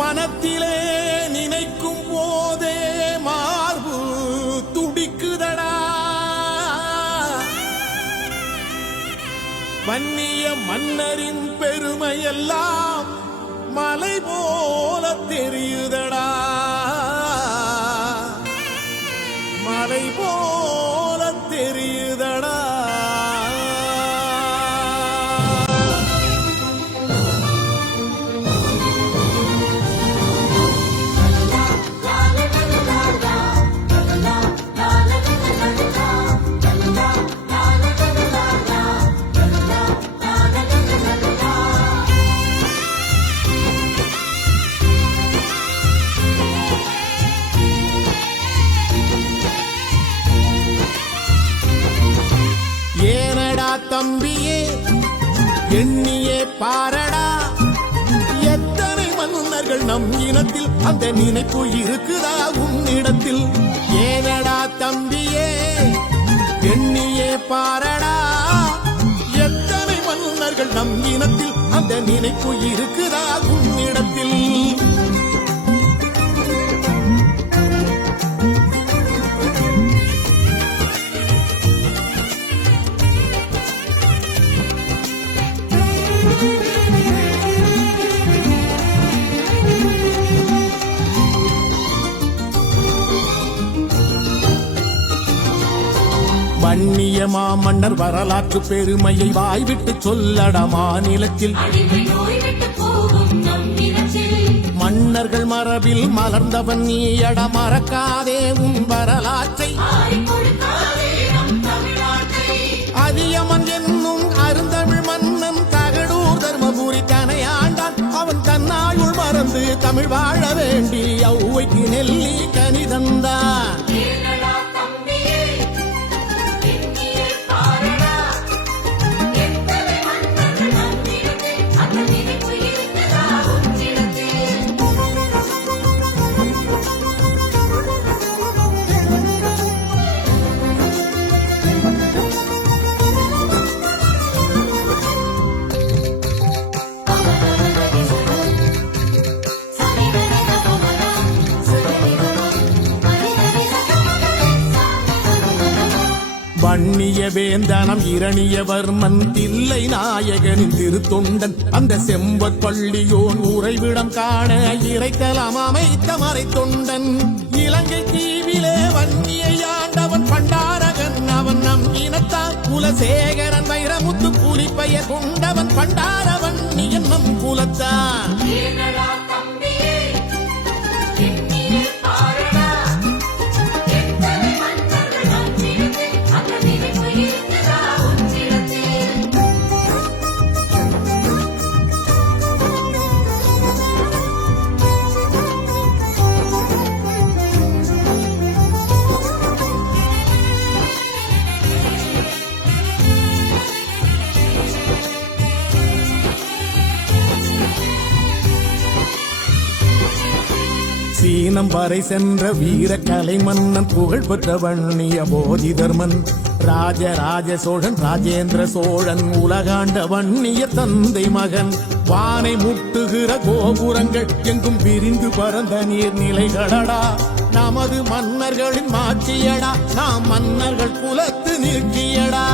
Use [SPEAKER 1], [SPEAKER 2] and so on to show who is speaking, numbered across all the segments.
[SPEAKER 1] மனத்திலே நினைக்கும் போதே மார்பு துடிக்குதடா. வன்னிய மன்னரின் பெருமையெல்லாம் மலை போல தெரியுதடா. மலை போல ஏனடா தம்பியே எண்ணியே பாரடா. எத்தனை மன்னர்கள் நம் இனத்தில் அந்த நினைப்பு இருக்குதா உன்னிடத்தில்? ஏனடா தம்பியே எண்ணியே பாரடா. எத்தனை மன்னர்கள் நம் இனத்தில் அந்த நினைப்பு இருக்குதா உன்னிடத்தில்? வன்னிய மாமன்னர் வரலாற்று பெருமையை வாய்விட்டு சொல்லட மாநிலத்தில். மன்னர்கள் மரபில் மலர்ந்தவன் நீயட மறக்காதே உன் வரலாற்றை. அதியமன் என்னும் அருந்தமிழ் மன்னன் தகடூர் தர்மபுரி தனையாண்டான். அவன் தன்னாயுள் மறந்து தமிழ் வாழ வேண்டி ஔவைக்கு
[SPEAKER 2] நெல்லிக்க
[SPEAKER 1] வன்னிய வேந்தனம் இரணியவர்மன் தில்லை நாயகனின் திருத்தொண்டன். அந்த செம்பற் பள்ளியோன் உறைவிடம் காண இறைத்தலம் அமைத்த மறைத்தொண்டன். இலங்கை தீவிலே வன்னியை ஆண்டவன் பண்டாரகன். அவன் நம் இனத்தான் குலசேகரன் வைரமுத்து புலிப்பெயர் கொண்டவன் பண்டாரவன். நீ என்னும் குலத்தான் சீனம் வரை சென்ற வீர கலைமன்னன் புகழ் பெற்ற வன்னிய போதி தர்மன் ராஜராஜ சோழன் ராஜேந்திர சோழன் உலகாண்ட வன்னிய தந்தை மகன். வானை முட்டுகிற கோபுரங்கள் எங்கும் விரிந்து பறந்த நீர்நிலைகளடா. நமது மன்னர்களின் மாட்சியடா நாம் மன்னர்கள் குலத்து நிற்கியடா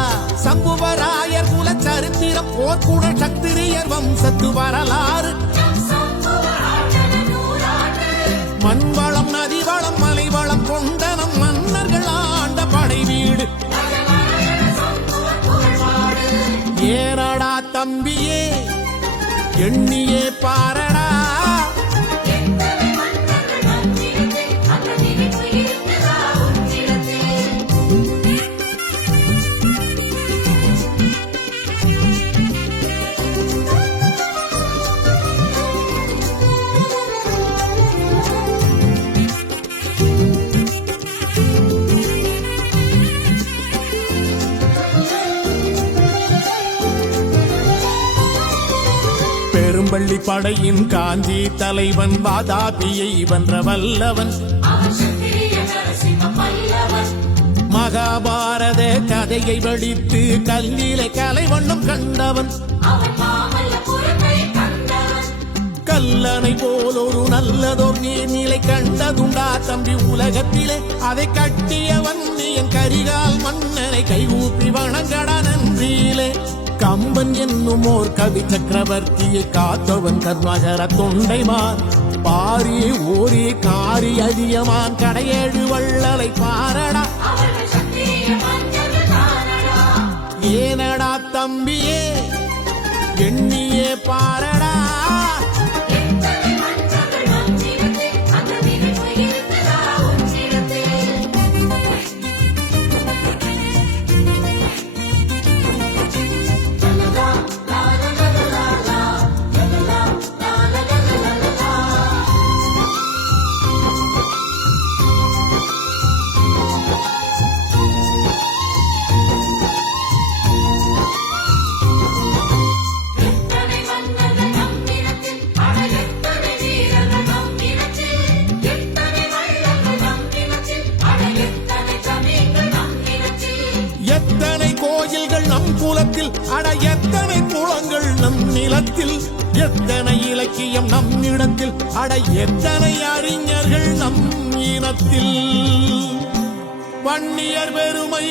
[SPEAKER 1] சம்புவராயர் குல சரித்திரம் போர்க்குட சத்திரியர் வம்சத்து வரலாறு மண்வளம் நதிவளம் மலைவளம் கொண்ட நம் மன்னர்கள் ஆண்ட படை வீடு. ஏறடா தம்பியே எண்ணியே பாரடா பெரும்பள்ளி படையின் காஞ்சி தலைவன் வாதாபியை வென்ற வல்லவன் மகாபாரத கதையை வடித்து கல்லிலே கலைவண்ணம் கண்டவன்
[SPEAKER 2] கண்டவன்.
[SPEAKER 1] கல்லணை போல் ஒரு நல்லதோர் நீர்நிலை கண்டதுண்டா தம்பி உலகத்திலே. அதை கட்டியவன் என் கரிகால் மன்னனை கைகூப்பி வணங்கடா நன்றியிலே. கம்பன் என்னும் ஓர் கவி சக்கரவர்த்தியை காத்தவன் கர்மகர தொண்டைமான் பாரி ஓரி காரி அதியமான் கடையேழு வள்ளலை பாரடா. ஏனடா தம்பியே எண்ணியே பாரடா. குலத்தில் அட எத்தனை குளங்கள் நம் நிலத்தில். எத்தனை இலக்கியம் நம் இடத்தில். அட எத்தனை அறிஞர்கள் நம் இனத்தில். வன்னியர் பெருமை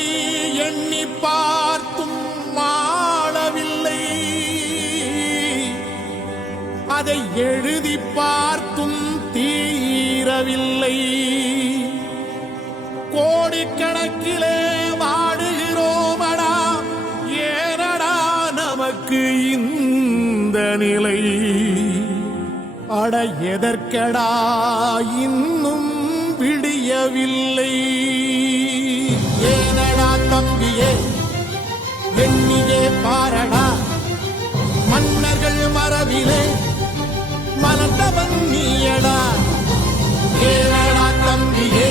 [SPEAKER 1] எண்ணி பார்த்தும் மாளவில்லை அதை எழுதி பார்த்தும் தீரவில்லை. கோடிக்கணக்கிலே நிலை அட எதற்கடா இன்னும் விடியவில்லை. ஏனடா தம்பியே எண்ணியே பாரடா. மன்னர்கள் மரபிலே மலர்ந்தவன் நீயடா. ஏனடா தம்பியே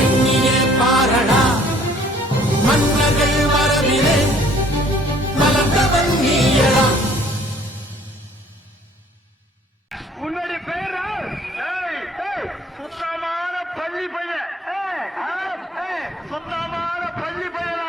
[SPEAKER 1] எண்ணியே பாரடா. மன்னர்கள் மரபிலே
[SPEAKER 3] only by